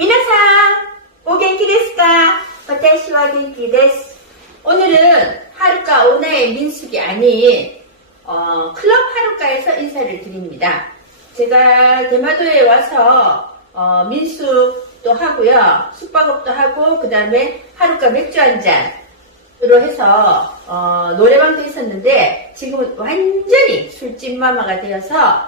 皆さん、お元気ですか？私は元気です。오늘은 하루카 오나의 민숙이 아닌 클럽 하루카에서 인사를 드립니다. 제가 대마도에 와서 민숙도 하고요, 숙박업도 하고, 그 다음에 하루카 맥주 한 잔으로 해서 노래방도 했었는데 지금은 완전히 술집 마마가 되어서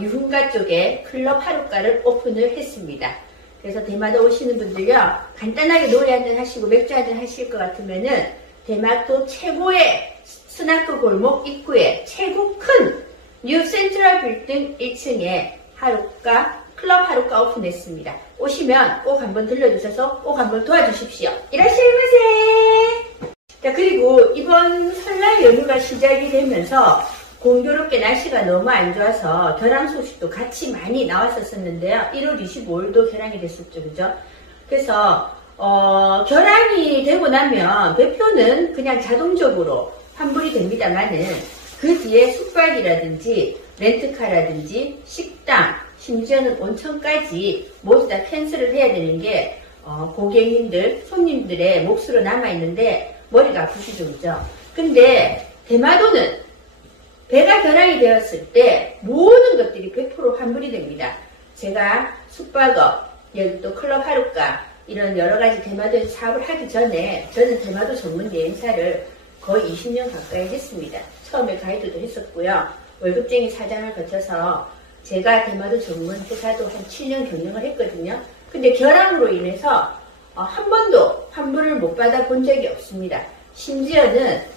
유흥가 쪽에 클럽 하루카를 오픈을 했습니다. 그래서 대마도 오시는 분들요, 간단하게 노래 한잔 하시고 맥주 한잔 하실 것 같으면은 대마도 최고의 스나크 골목 입구에 최고 큰 뉴 센트럴 빌딩 1층에 하루카, 클럽 하루카 오픈했습니다. 오시면 꼭 한번 들려주셔서 꼭 한번 도와주십시오. 이라시마세! 자, 그리고 이번 설날 연휴가 시작이 되면서 공교롭게 날씨가 너무 안 좋아서 결항 소식도 같이 많이 나왔었는데요. 1월 25일도 결항이 됐었죠, 그죠? 그래서 결항이 되고 나면 배표는 그냥 자동적으로 환불이 됩니다만은 그 뒤에 숙박이라든지 렌트카라든지 식당, 심지어는 온천까지 모두 다 캔슬을 해야 되는 게 고객님들, 손님들의 몫으로 남아있는데 머리가 아프시죠, 그죠? 근데 대마도는 배가 결항이 되었을 때 모든 것들이 100% 환불이 됩니다. 제가 숙박업, 여기 또 클럽 하루카 이런 여러가지 대마도에서 사업을 하기 전에 저는 대마도 전문 여행사를 거의 20년 가까이 했습니다. 처음에 가이드도 했었고요. 월급쟁이 사장을 거쳐서 제가 대마도 전문 회사도 한 7년 경영을 했거든요. 근데 결항으로 인해서 한 번도 환불을 못 받아 본 적이 없습니다. 심지어는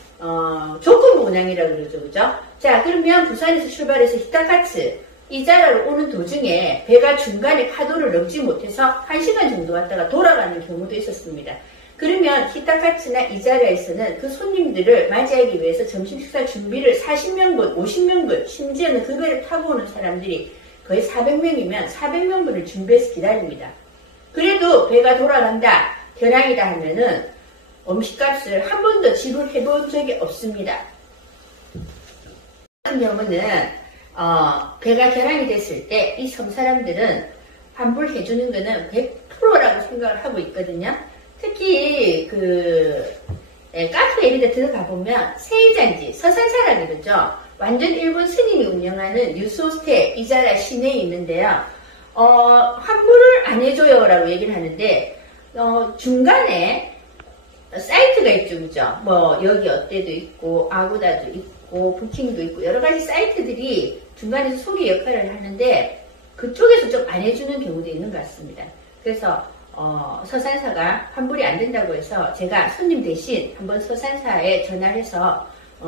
조건부 운항이라고 그러죠, 그죠? 자, 그러면 부산에서 출발해서 히타카츠 이자라로 오는 도중에 배가 중간에 파도를 넘지 못해서 1시간 정도 왔다가 돌아가는 경우도 있었습니다. 그러면 히타카츠나 이자라에서는 그 손님들을 맞이하기 위해서 점심 식사 준비를 40명분, 50명분, 심지어는 그 배를 타고 오는 사람들이 거의 400명이면 400명분을 준비해서 기다립니다. 그래도 배가 돌아간다, 결항이다 하면은 음식값을 한 번도 지불해 본 적이 없습니다. 같은 경우는 배가 결항이 됐을 때 이 섬 사람들은 환불해 주는 거는 100%라고 생각을 하고 있거든요. 특히 카페 이런 데 들어가 보면 세이잔지, 서산사라 그러죠. 완전 일본 스님이 운영하는 유스호스테 이자라 시내에 있는데요. 환불을 안 해줘요 라고 얘기를 하는데 중간에 사이트가 있죠, 그죠? 뭐 여기 어때도 있고 아고다도 있고 부킹도 있고 여러 가지 사이트들이 중간에서 소개 역할을 하는데 그쪽에서 좀 안 해주는 경우도 있는 것 같습니다. 그래서 서산사가 환불이 안 된다고 해서 제가 손님 대신 한번 서산사에 전화를 해서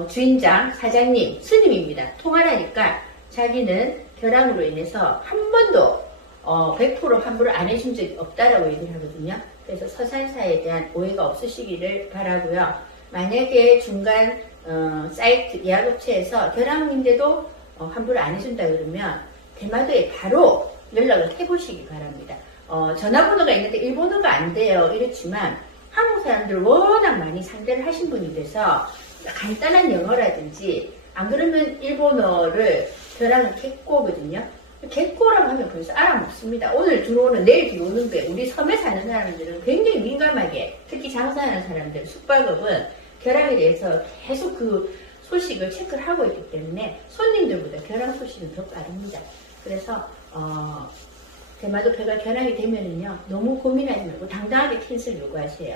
주인장, 사장님, 스님입니다. 통화를 하니까 자기는 결항으로 인해서 한 번도 100% 환불을 안 해준 적이 없다라고 얘기를 하거든요. 그래서 서산사에 대한 오해가 없으시기를 바라고요. 만약에 중간 사이트 예약업체에서 결항인데도 환불을 안 해준다 그러면 대마도에 바로 연락을 해보시기 바랍니다. 전화번호가 있는데 일본어가 안 돼요. 이렇지만 한국 사람들 워낙 많이 상대를 하신 분이 돼서 간단한 영어라든지 안 그러면 일본어를 결항은 객고거든요. 객고라고 하면 벌써 알아먹습니다. 오늘 들어오는, 내일 들어오는 배, 우리 섬에 사는 사람들은 굉장히 민감하게, 특히 장사하는 사람들, 숙박업은 결항에 대해서 계속 그 소식을 체크를 하고 있기 때문에 손님들보다 결항 소식은 더 빠릅니다. 그래서 대마도 배가 결항이 되면은요, 너무 고민하지 말고 당당하게 캔슬 요구하세요.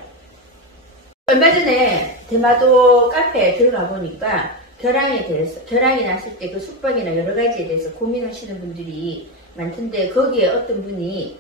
얼마 전에 대마도 카페에 들어가 보니까 결항이 났을 때 그 숙박이나 여러 가지에 대해서 고민하시는 분들이 많던데 거기에 어떤 분이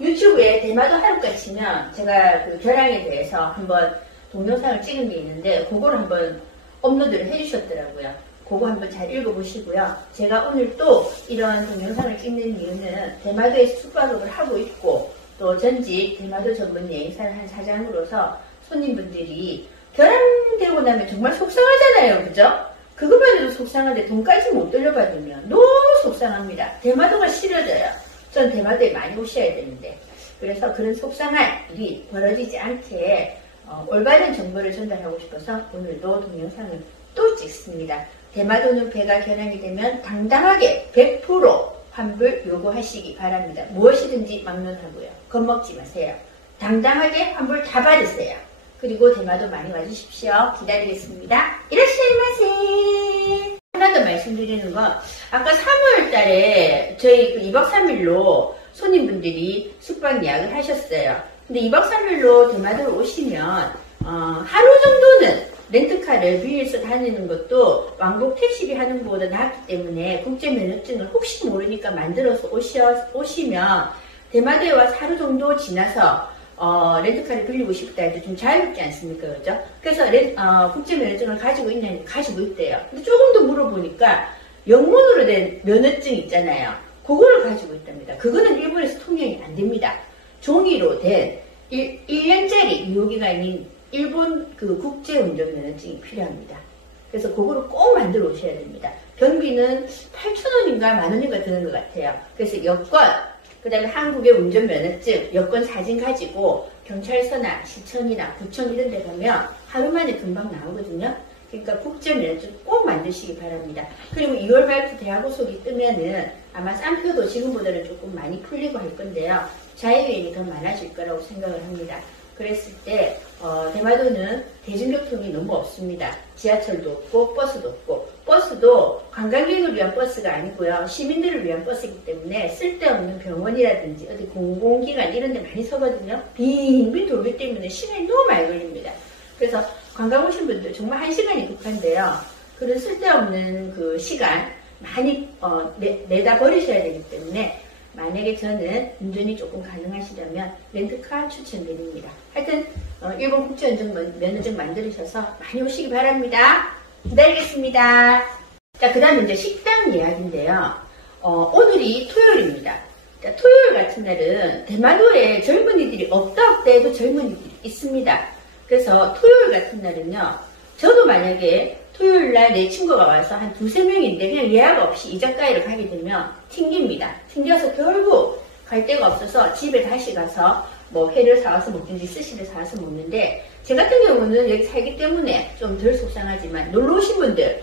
유튜브에 대마도 하루카 치면 제가 그 결항에 대해서 한번 동영상을 찍은 게 있는데 그걸 한번 업로드를 해주셨더라고요. 그거 한번 잘 읽어보시고요. 제가 오늘 또 이런 동영상을 찍는 이유는 대마도에서 숙박업을 하고 있고 또 전직 대마도 전문 여행사를 한 사장으로서 손님분들이 결항되고 나면 정말 속상하잖아요, 그죠? 그것만으로 속상한데 돈까지 못 돌려받으면 너무 속상합니다. 대마도가 싫어져요. 전 대마도에 많이 오셔야 되는데. 그래서 그런 속상한 일이 벌어지지 않게 올바른 정보를 전달하고 싶어서 오늘도 동영상을 또 찍습니다. 대마도는 배가 결항이 되면 당당하게 100% 환불 요구하시기 바랍니다. 무엇이든지 막론하고요. 겁먹지 마세요. 당당하게 환불 다 받으세요. 그리고 대마도 많이 와주십시오. 기다리겠습니다. 이라시마세. 하나 더 말씀드리는 건 아까 3월 달에 저희 2박 3일로 손님분들이 숙박 예약을 하셨어요. 근데 2박 3일로 대마도를 오시면 하루 정도는 렌트카를 빌려서 다니는 것도 왕복 택시비 하는 것보다 낫기 때문에 국제면허증을 혹시 모르니까 만들어서 오시면 대마도에 와서 하루 정도 지나서 렌트카를 빌리고 싶다 해도 좀 자유롭지 않습니까? 그죠? 그래서 국제면허증을 가지고 있냐니 가지고 있대요. 근데 조금 더 물어보니까 영문으로 된 면허증 있잖아요. 그거를 가지고 있답니다. 그거는 일본에서 통용이 안 됩니다. 종이로 된 1년짜리 유효기간인 일본 그 국제운전면허증이 필요합니다. 그래서 그거를 꼭 만들어 오셔야 됩니다. 경비는 8,000원인가 만원인가 드는 것 같아요. 그래서 여권, 그 다음에 한국의 운전면허증, 여권 사진 가지고 경찰서나 시청이나 구청 이런 데 가면 하루 만에 금방 나오거든요. 그러니까 국제면허증 꼭 만드시기 바랍니다. 그리고 2월 말부터 대학고속이 뜨면은 아마 싼표도 지금보다는 조금 많이 풀리고 할 건데요. 자유여행이 더 많아질 거라고 생각을 합니다. 그랬을 때 대마도는 대중교통이 너무 없습니다. 지하철도 없고 버스도 없고, 버스도 관광객을 위한 버스가 아니고요. 시민들을 위한 버스이기 때문에 쓸데없는 병원이라든지 어디 공공기관 이런 데 많이 서거든요. 빙빙 돌기 때문에 시간이 너무 많이 걸립니다. 그래서 관광 오신 분들 정말 1시간이 급한데요. 그런 쓸데없는 그 시간 많이 내다 버리셔야 되기 때문에 만약에 저는 운전이 조금 가능하시다면 렌트카 추천드립니다. 하여튼 일본 국제운전면허증 만들으셔서 많이 오시기 바랍니다. 기다리겠습니다. 자, 그 다음에 이제 식당 예약인데요. 오늘이 토요일입니다. 자, 토요일 같은 날은 대마도에 젊은이들이 없다 해도 젊은이들이 있습니다. 그래서 토요일 같은 날은요. 저도 만약에 토요일 날 내 친구가 와서 한 2~3명인데 그냥 예약 없이 이자카야를 가게 되면 튕깁니다. 튕겨서 결국 갈 데가 없어서 집에 다시 가서 뭐 회를 사와서 먹든지 스시를 사와서 먹는데, 제 같은 경우는 여기 살기 때문에 좀 덜 속상하지만 놀러 오신 분들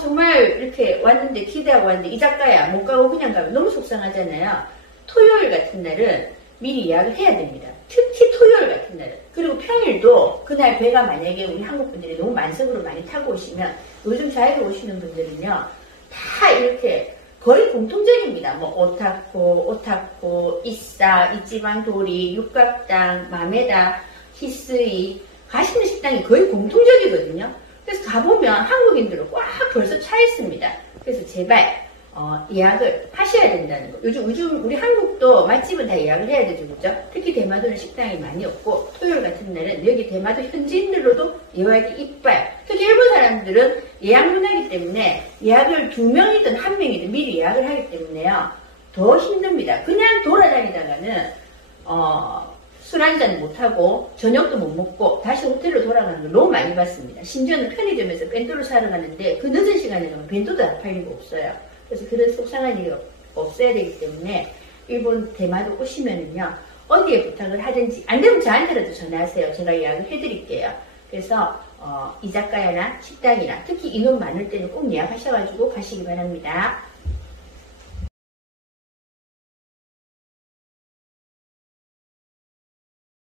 정말 이렇게 왔는데 기대하고 왔는데 이자카야 못 가고 그냥 가면 너무 속상하잖아요. 토요일 같은 날은 미리 예약을 해야 됩니다. 특히 토요일 같은 날은. 그리고 평일도 그날 배가 만약에 우리 한국 분들이 너무 만석으로 많이 타고 오시면, 요즘 자유로 오시는 분들은요 다 이렇게 거의 공통적입니다. 뭐 오타쿠, 이싸, 이치반 도리, 육각당, 마메다, 히스이 가시는 식당이 거의 공통적이거든요. 그래서 가보면 한국인들은 꽉 벌써 차 있습니다. 그래서 제발 예약을 하셔야 된다는 거. 요즘 우리 한국도 맛집은 다 예약을 해야 되죠, 그죠? 특히 대마도는 식당이 많이 없고, 토요일 같은 날은 여기 대마도 현지인들로도 예약이 이빨. 특히 일본 사람들은 예약 문화이기 때문에 예약을 2명이든 1명이든 미리 예약을 하기 때문에요. 더 힘듭니다. 그냥 돌아다니다가는 술 한잔 못하고 저녁도 못 먹고 다시 호텔로 돌아가는 걸 너무 많이 봤습니다. 심지어는 편의점에서 벤또를 사러 갔는데 그 늦은 시간에 가면 벤또도 다 팔리고 없어요. 그래서 그런 속상한 일이 없어야 되기 때문에 일본 대마도 오시면은요, 어디에 부탁을 하든지, 안 되면 저한테라도 전화하세요. 제가 예약을 해드릴게요. 그래서 이자카야나 식당이나 특히 인원 많을 때는 꼭 예약하셔가지고 가시기 바랍니다.